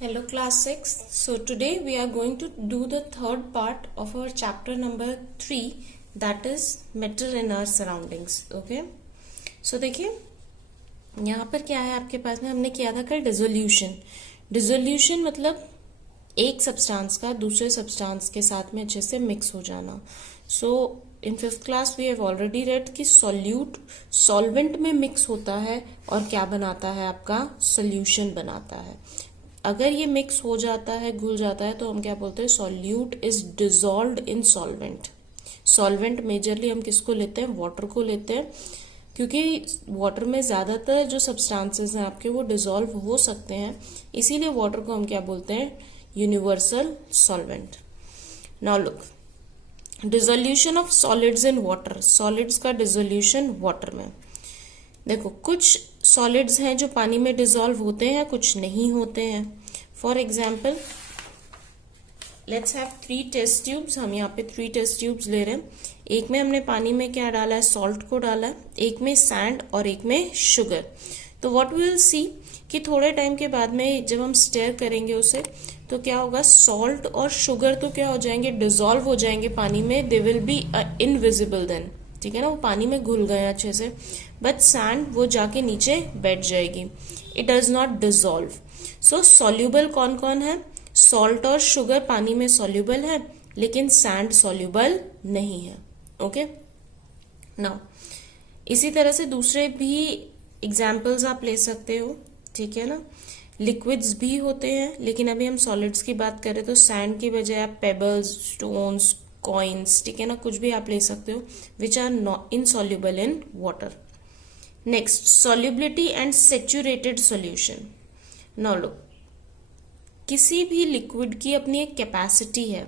Hello class 6. So today we are going to do the third part of our chapter number 3, that is matter in our surroundings. Okay. So देखिए यहाँ पर क्या है आपके पास में, हमने किया था कल डिसोल्यूशन. डिसोल्यूशन मतलब एक सब्सटेंस का दूसरे सब्सटेंस के साथ में अच्छे से मिक्स हो जाना. So in 5th class we have already read कि सॉल्यूट सॉल्वेंट में मिक्स होता है और क्या बनाता है, आपका सोल्यूशन बनाता है. अगर ये मिक्स हो जाता है, घुल जाता है, तो हम क्या बोलते हैं, solute is dissolved in solvent. Solvent majorly हम किसको लेते हैं, वाटर को लेते हैं, क्योंकि वाटर में ज्यादातर जो सब्सटेंसेस हैं आपके वो डिजॉल्व हो सकते हैं, इसीलिए वाटर को हम क्या बोलते हैं, universal solvent. Now look, dissolution of solids in water. Solids का डिसोल्यूशन वाटर में. देखो कुछ सॉलिड्स हैं जो पानी में डिसॉल्व होते हैं, कुछ नहीं होते हैं. For example let's have 3 test tubes. हम यहाँ पे 3 टेस्ट ट्यूब्स ले रहे हैं. एक में हमने पानी में क्या डाला है, सॉल्ट को डाला है, एक में सैंड और एक में शुगर. तो व्हाट वी विल सी कि थोड़े टाइम के बाद में जब हम स्टेयर करेंगे उसे, तो क्या होगा, सॉल्ट और शुगर तो क्या हो जाएंगे, डिसॉल्व हो जाएंगे पानी में. They will be invisible then, ठीक है ना, वो पानी में घुल गए अच्छे से. बट सैंड वो जाके नीचे बैठ जाएगी. It does not dissolve. So soluble कौन कौन है, सॉल्ट और शुगर पानी में सॉल्यूबल है, लेकिन सैंड सॉल्यूबल नहीं है. ओके. नाउ इसी तरह से दूसरे भी एग्जाम्पल्स आप ले सकते हो, ठीक है ना. लिक्विड्स भी होते हैं, लेकिन अभी हम सॉलिड्स की बात करें तो सैंड की बजाय आप पेबल्स, स्टोन्स, कॉइन्स, ठीक है ना, कुछ भी आप ले सकते हो, which are insoluble in water. Next, solubility and saturated solution. Now look, किसी भी लिक्विड की अपनी एक कैपेसिटी है,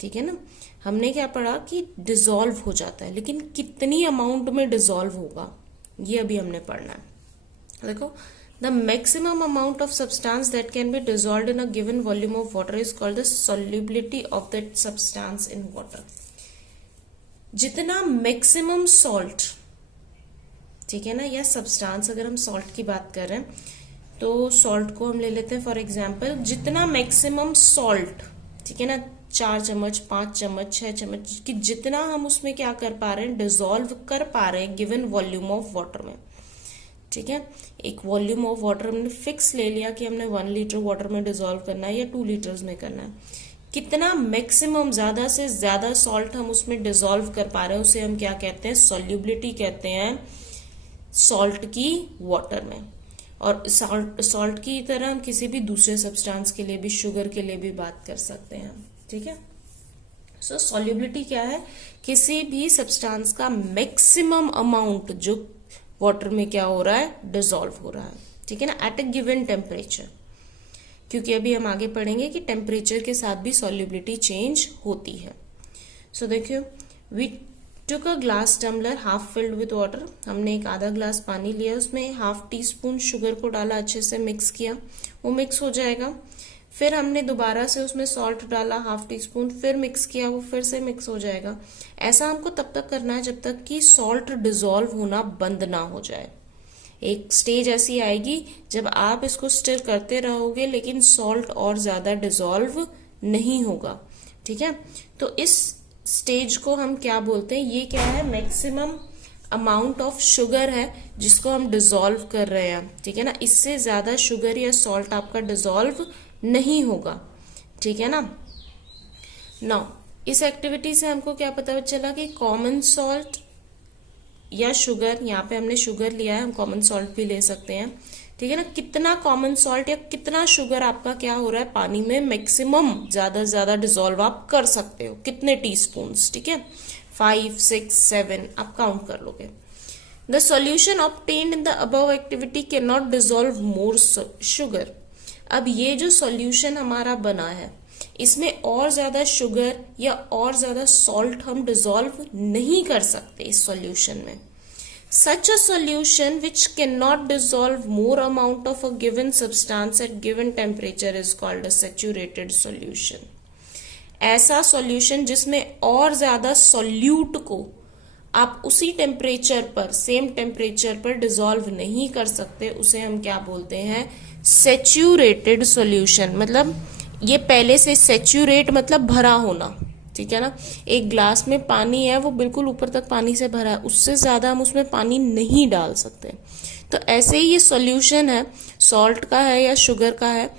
ठीक है ना. हमने क्या पढ़ा कि डिसॉल्व हो जाता है, लेकिन कितनी अमाउंट में डिसॉल्व होगा ये अभी हमने पढ़ना है. देखो, the maximum amount of substance that can be dissolved in a given volume of water is called the solubility of that substance in water. जितना मैक्सिमम सॉल्ट, ठीक है ना, या सब्सटेंस, अगर हम सॉल्ट की बात कर रहे हैं तो सॉल्ट को हम ले लेते हैं फॉर एग्जांपल, जितना मैक्सिमम सॉल्ट, ठीक है ना, 4 चम्मच, 5 चम्मच, 6 चम्मच, कि जितना हम उसमें क्या कर पा रहे हैं, डिसॉल्व कर पा रहे हैं गिवन वॉल्यूम ऑफ वाटर में. ठीक है, एक वॉल्यूम ऑफ वाटर हमने फिक्स ले लिया कि हमने 1 लीटर वाटर में डिसॉल्व करना है या 2 लीटर्स में करना है. कितना मैक्सिमम, ज्यादा से ज्यादा सॉल्ट हम उसमें डिसॉल्व कर पा रहे हैं, उसे हम क्या कहते हैं, सॉल्युबिलिटी कहते हैं सॉल्ट की वाटर में. और सॉल्ट की तरह हम किसी भी दूसरे सब्सटेंस के लिए भी, शुगर के लिए भी बात कर सकते हैं. ठीक है. सो सॉल्युबिलिटी क्या है, किसी भी सब्सटेंस का मैक्सिमम अमाउंट जो वाटर में क्या हो रहा है, डिसॉल्व हो रहा है. ठीक है ना, एट अ गिवन टेम्परेचर. क्योंकि अभी हम आगे पढ़ेंगे कि टेम्परेचर के साथ भी सॉल्युबिलिटी चेंज होती है. सो देखियो, we took a glass tumbler half filled with water. हमने एक आधा ग्लास पानी लिया, उसमें ½ टीस्पून शुगर को डाला, अच्छे से मिक्स किया, वो मिक्स हो जाएगा. फिर हमने दोबारा से उसमें सॉल्ट डाला ½ टीस्पून, फिर मिक्स किया, वो फिर से मिक्स हो जाएगा. ऐसा हमको तब तक करना है जब तक कि सॉल्ट डिसॉल्व होना बंद ना हो जाए. एक स्टेज ऐसी आएगी जब आप इसको स्टिर करते रहोगे लेकिन सॉल्ट और ज्यादा डिसॉल्व नहीं होगा. ठीक है, तो इस स्टेज को हम क्या बोलते हैं, ये क्या है, मैक्सिमम अमाउंट ऑफ शुगर है जिसको हम डिसॉल्व कर रहे हैं. ठीक है ना, इससे ज्यादा शुगर या सॉल्ट आपका डिसॉल्व नहीं होगा. ठीक है ना. नाउ इस एक्टिविटी से हमको क्या पता चला कि कॉमन सॉल्ट या शुगर, यहाँ पे हमने शुगर लिया है, हम कॉमन सॉल्ट भी ले सकते हैं. ठीक है ना, कितना कॉमन सॉल्ट या कितना शुगर आपका क्या हो रहा है, पानी में मैक्सिमम ज्यादा से ज्यादा डिसॉल्व आप कर सकते हो, कितने टीस्पून. ठीक है, 5, 6, 7 आप काउंट कर लोगे. The solution obtained in the above activity can not dissolve more sugar. अब ये जो सॉल्यूशन हमारा बना है, इसमें और ज्यादा शुगर या और ज्यादा सॉल्ट हम डिसॉल्व नहीं कर सकते इस सॉल्यूशन में. Such a solution which can not dissolve more amount of a given substance at given temperature is called a saturated solution. ऐसा सॉल्यूशन जिसमें और ज्यादा सॉल्यूट को आप उसी टेम्परेचर पर, सेम टेम्परेचर पर डिसॉल्व नहीं कर सकते, उसे हम क्या बोलते हैं, सेचुरेटेड सॉल्यूशन, मतलब ये पहले से सेचुरेट मतलब भरा होना, ठीक है ना। एक ग्लास में पानी है, वो बिल्कुल ऊपर तक पानी से भरा है, उससे ज्यादा हम उसमें पानी नहीं डाल सकते। तो ऐसे ही ये सॉल्यूशन है, सॉल्ट का है या शुगर का है,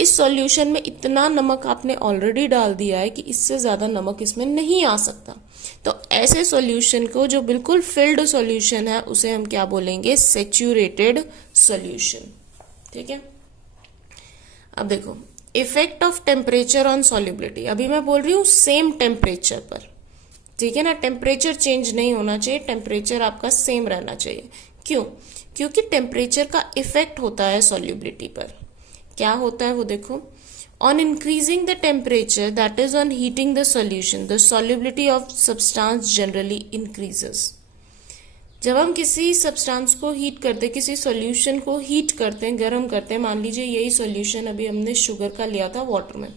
इस सॉल्यूशन में इतना नमक आपने ऑलरेडी डाल दिया है कि इससे ज्यादा नमक इसमें नहीं आ सकता। तो ऐसे सॉल्यूशन को, जो बिल्कुल फिल्ड सॉल्यूशन है, उसे हम क्या बोलेंगे, सेचुरेटेड सॉल्यूशन, ठीक है। अब देखो effect of temperature on solubility, अभी मैं बोल रही हूँ सेम टेम्परेचर पर, ठीक है ना, टेम्परेचर चेंज नहीं होना चाहिए, टेम्परेचर आपका सेम रहना चाहिए। क्यों? क्योंकि टेम्परेचर का इफेक्ट होता है सॉल्युबिलिटी पर। क्या होता है वो देखो, on increasing the temperature that is on heating the solution the solubility of substance generally increases. जब हम किसी सब्सटेंस को हीट करते, किसी सॉल्यूशन को हीट करते हैं, गर्म करते हैं, मान लीजिए यही सॉल्यूशन अभी हमने शुगर का लिया था वाटर में,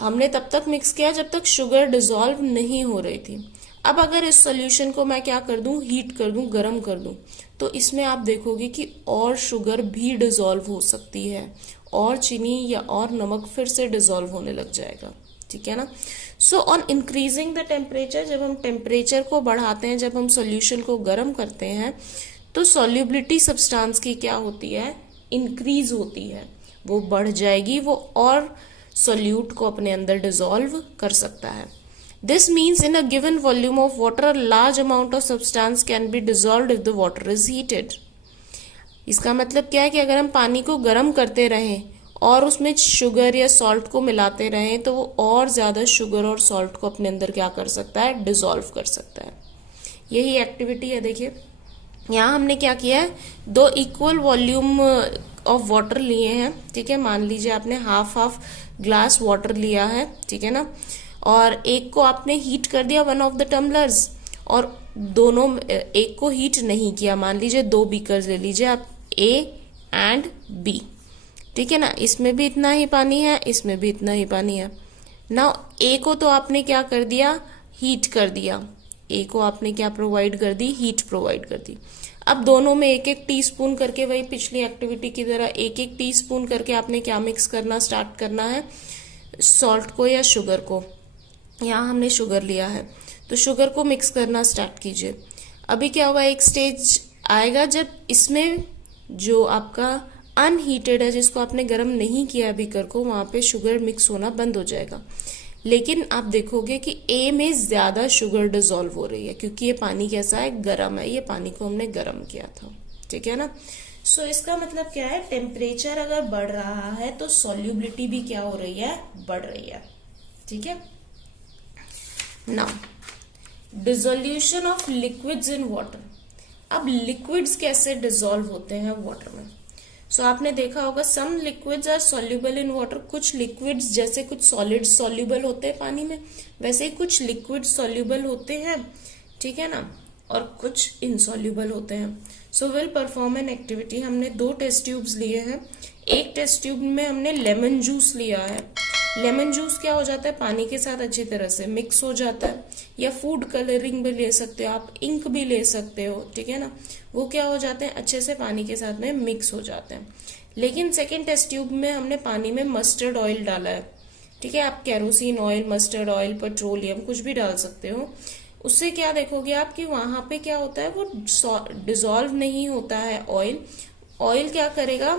हमने तब तक मिक्स किया जब तक शुगर डिसॉल्व नहीं हो रही थी। अब अगर इस सॉल्यूशन को मैं क्या कर दूं, हीट कर दूं, गर्म कर दूं, तो इसमें आप देखोगे कि और शुगर भी डिसॉल्व हो सकती है, और चीनी या और नमक फिर से डिसॉल्व होने लग जाएगा, ठीक है ना। So on increasing the temperature, जब हम टेम्परेचर को बढ़ाते हैं, जब हम सॉल्यूशन को गर्म करते हैं, तो सॉल्युबिलिटी सब्सटेंस की क्या होती है, इंक्रीज होती है, वो बढ़ जाएगी, वो और सॉल्यूट को अपने अंदर डिसॉल्व कर सकता है। This means in a given volume of water a large amount of substance can be dissolved if the water is heated. इसका मतलब क्या है कि अगर हम पानी को गर्म करते रहें और उसमें शुगर या सॉल्ट को मिलाते रहें, तो वो और ज्यादा शुगर और सॉल्ट को अपने अंदर क्या कर सकता है, डिसॉल्व कर सकता है। यही एक्टिविटी है। देखिए यहाँ हमने क्या किया है, दो इक्वल वॉल्यूम ऑफ वाटर लिए हैं, ठीक है। मान लीजिए आपने हाफ हाफ ग्लास वाटर लिया है, ठीक है ना, और एक को आपने हीट कर दिया, वन ऑफ द टम्बलर्स, और दोनों, एक को हीट नहीं किया, मान लीजिए दो बीकर्स ले लीजिए आप, ए एंड बी, ठीक है ना। इसमें भी इतना ही पानी है, इसमें भी इतना ही पानी है ना। ए को तो आपने क्या कर दिया, हीट कर दिया, ए को आपने क्या प्रोवाइड कर दी, हीट प्रोवाइड कर दी। अब दोनों में एक एक टीस्पून करके, वही पिछली एक्टिविटी की तरह एक एक टीस्पून करके आपने क्या मिक्स करना स्टार्ट करना है, सॉल्ट को या शुगर को। यहाँ हमने शुगर लिया है, तो शुगर को मिक्स करना स्टार्ट कीजिए। अभी क्या होगा, एक स्टेज आएगा जब इसमें जो आपका अनहीटेड है, जिसको आपने गर्म नहीं किया बीकर को, वहां पे शुगर मिक्स होना बंद हो जाएगा। लेकिन आप देखोगे कि ए में ज्यादा शुगर डिसॉल्व हो रही है, क्योंकि ये पानी कैसा है, गर्म है, ये पानी को हमने गर्म किया था, ठीक है ना। सो इसका मतलब क्या है, टेम्परेचर अगर बढ़ रहा है तो सॉल्युबिलिटी भी क्या हो रही है, बढ़ रही है, ठीक है। Now dissolution of liquids in water. अब लिक्विड्स कैसे डिसॉल्व होते हैं वाटर में। सो आपने देखा होगा some liquids are soluble in water, कुछ लिक्विड्स जैसे कुछ सॉलिड सॉल्युबल होते हैं पानी में, वैसे ही कुछ लिक्विड सॉल्युबल होते हैं, ठीक है ना, और कुछ इनसॉल्युबल होते हैं। So will perform an activity. हमने दो टेस्ट ट्यूब्स लिए हैं, एक टेस्ट ट्यूब में हमने लेमन जूस लिया है। लेमन जूस क्या हो जाता है, पानी के साथ अच्छी तरह से मिक्स हो जाता है, या फूड कलरिंग भी ले सकते हो आप, इंक भी ले सकते हो, ठीक है ना, वो क्या हो जाते हैं, अच्छे से पानी के साथ में मिक्स हो जाते हैं। लेकिन सेकेंड टेस्ट ट्यूब में हमने पानी में मस्टर्ड ऑयल डाला है, ठीक है, आप kerosene oil, mustard oil, petroleum कुछ भी डाल सकते हो। उससे क्या देखोगे आप कि वहां पे क्या होता है, वो डिसॉल्व नहीं होता है ऑयल। ऑयल क्या करेगा,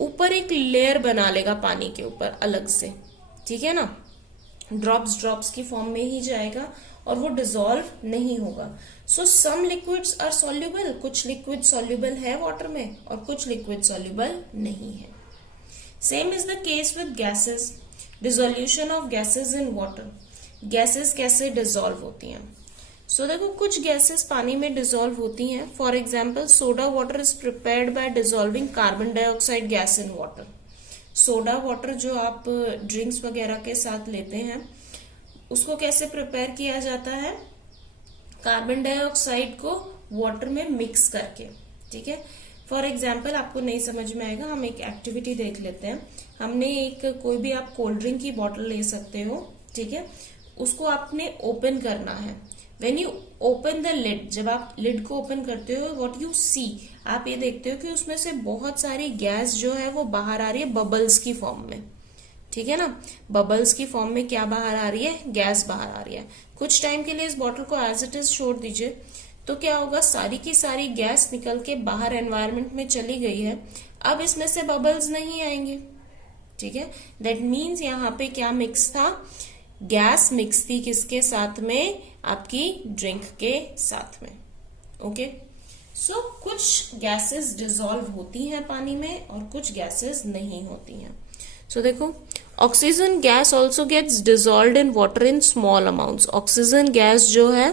ऊपर एक लेयर बना लेगा पानी के ऊपर अलग से, ठीक है ना, ड्रॉप्स ड्रॉप्स की फॉर्म में ही जाएगा और वो डिसॉल्व नहीं होगा। सो सम लिक्विड्स आर सॉल्युबल, कुछ लिक्विड सॉल्युबल है वाटर में और कुछ लिक्विड सॉल्युबल नहीं है। Same is the case with gases. Dissolution of gases in water. Gases कैसे डिसॉल्व होती हैं। सो देखो कुछ गैसेस पानी में डिसॉल्व होती हैं। For example soda water is prepared by dissolving carbon dioxide gas in water. Soda water जो आप ड्रिंक्स वगैरह के साथ लेते हैं, उसको कैसे प्रिपेयर किया जाता है, कार्बन डाइऑक्साइड को वाटर में मिक्स करके, ठीक है। फॉर एग्जाम्पल आपको नहीं समझ में आएगा, हम एक एक्टिविटी देख लेते हैं। हमने एक कोई भी आप कोल्ड ड्रिंक की बॉटल ले सकते हो, ठीक है, उसको आपने ओपन करना है। When you open the lid, जब आप लिड को ओपन करते हो, व्हाट यू सी, आप ये देखते हो कि उसमें से बहुत सारी गैस जो है वो बाहर आ रही है बबल्स की फॉर्म में, ठीक है ना। बबल्स की फॉर्म में क्या बाहर आ रही है, गैस बाहर आ रही है। कुछ टाइम के लिए इस बॉटल को एज इट इज छोड़ दीजिए, तो क्या होगा, सारी की सारी गैस निकल के बाहर एनवायरमेंट में चली गई है। अब इसमें से बबल्स नहीं आएंगे, ठीक है। दैट मीन्स यहाँ पे क्या मिक्स था, गैस मिक्स थी किसके साथ में, आपकी ड्रिंक के साथ में। ओके, सो कुछ गैसेस डिसॉल्व होती हैं पानी में और कुछ गैसेस नहीं होती हैं। सो देखो, oxygen gas also gets dissolved in water in small amounts. Oxygen gas जो है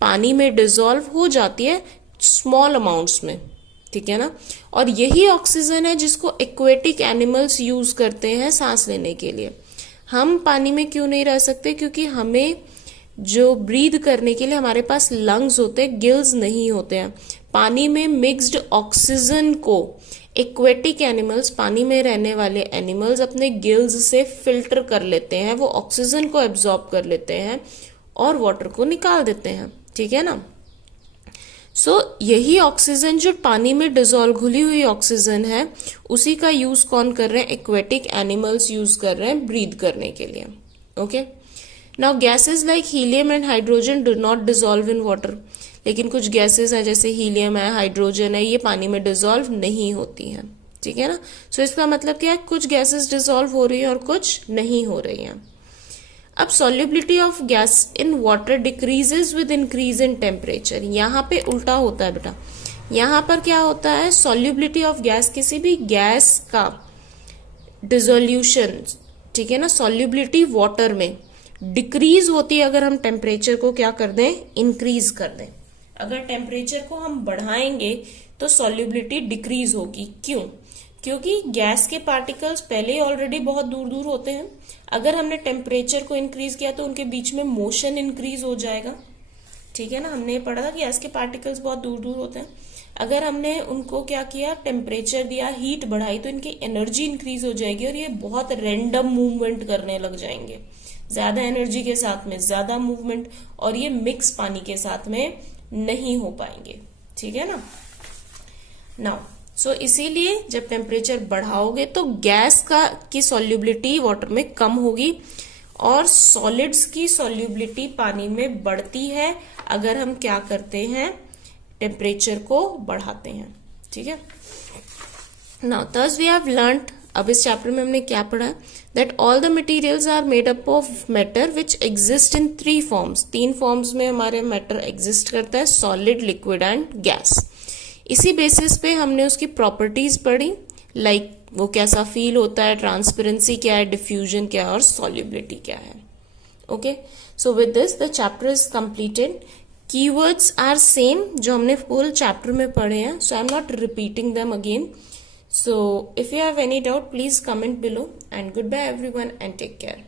पानी में डिसॉल्व हो जाती है स्मॉल अमाउंट्स में, ठीक है ना। और यही ऑक्सीजन है जिसको एक्वेटिक एनिमल्स यूज करते हैं सांस लेने के लिए। हम पानी में क्यों नहीं रह सकते, क्योंकि हमें जो ब्रीद करने के लिए हमारे पास लंग्स होते हैं, गिल्स नहीं होते हैं। पानी में मिक्स्ड ऑक्सीजन को एक्वेटिक एनिमल्स, पानी में रहने वाले एनिमल्स अपने गिल्स से फिल्टर कर लेते हैं, वो ऑक्सीजन को एब्जॉर्ब कर लेते हैं और वाटर को निकाल देते हैं, ठीक है ना। सो यही ऑक्सीजन जो पानी में डिसॉल्व घुली हुई ऑक्सीजन है, उसी का यूज कौन कर रहे हैं, एक्वेटिक एनिमल्स यूज कर रहे हैं ब्रीथ करने के लिए। Okay, now gases like helium and hydrogen do not dissolve in water. लेकिन कुछ गैसेस हैं जैसे हीलियम है, हाइड्रोजन है, ये पानी में डिसॉल्व नहीं होती हैं, ठीक है ना। सो इसका मतलब क्या है, कुछ गैसेस डिसॉल्व हो रही है और कुछ नहीं हो रही हैं। अब solubility of gas in water decreases with increase in temperature. यहाँ पे उल्टा होता है बेटा, यहाँ पर क्या होता है, सॉल्युबिलिटी ऑफ गैस, किसी भी गैस का डिसोल्यूशन, ठीक है ना, सॉल्युबिलिटी वाटर में डिक्रीज होती है अगर हम टेम्परेचर को क्या कर दें, इंक्रीज कर दें। अगर टेम्परेचर को हम बढ़ाएंगे तो सॉल्युबिलिटी डिक्रीज होगी। क्यों? क्योंकि गैस के पार्टिकल्स पहले ही ऑलरेडी बहुत दूर दूर होते हैं। अगर हमने टेम्परेचर को इंक्रीज किया तो उनके बीच में मोशन इंक्रीज हो जाएगा, ठीक है ना। हमने पढ़ा था कि गैस के पार्टिकल्स बहुत दूर दूर होते हैं। अगर हमने उनको क्या किया, टेम्परेचर दिया, हीट बढ़ाई, तो इनकी एनर्जी इंक्रीज हो जाएगी और ये बहुत रैंडम मूवमेंट करने लग जाएंगे, ज्यादा एनर्जी के साथ में ज्यादा मूवमेंट, और ये मिक्स पानी के साथ में नहीं हो पाएंगे, ठीक है ना। नाउ सो इसीलिए जब टेम्परेचर बढ़ाओगे तो गैस की सॉल्युबिलिटी वाटर में कम होगी और सॉलिड्स की सॉल्युबिलिटी पानी में बढ़ती है अगर हम क्या करते हैं, टेम्परेचर को बढ़ाते हैं, ठीक है। Now thus we have learned, अब इस चैप्टर में हमने क्या पढ़ा, that all the materials are made up of matter which exist in 3 forms. 3 forms में हमारे मैटर एग्जिस्ट करता है, सॉलिड, लिक्विड एंड गैस। इसी बेसिस पे हमने उसकी प्रॉपर्टीज पढ़ी, लाइक वो कैसा फील होता है, ट्रांसपेरेंसी क्या है, डिफ्यूजन क्या है और सॉल्युबिलिटी क्या है। Okay, so with this the chapter is completed. Keywords are same जो हमने फुल चैप्टर में पढ़े हैं, so I am not repeating them again. So if you have any doubt, please comment below, and goodbye everyone and take care.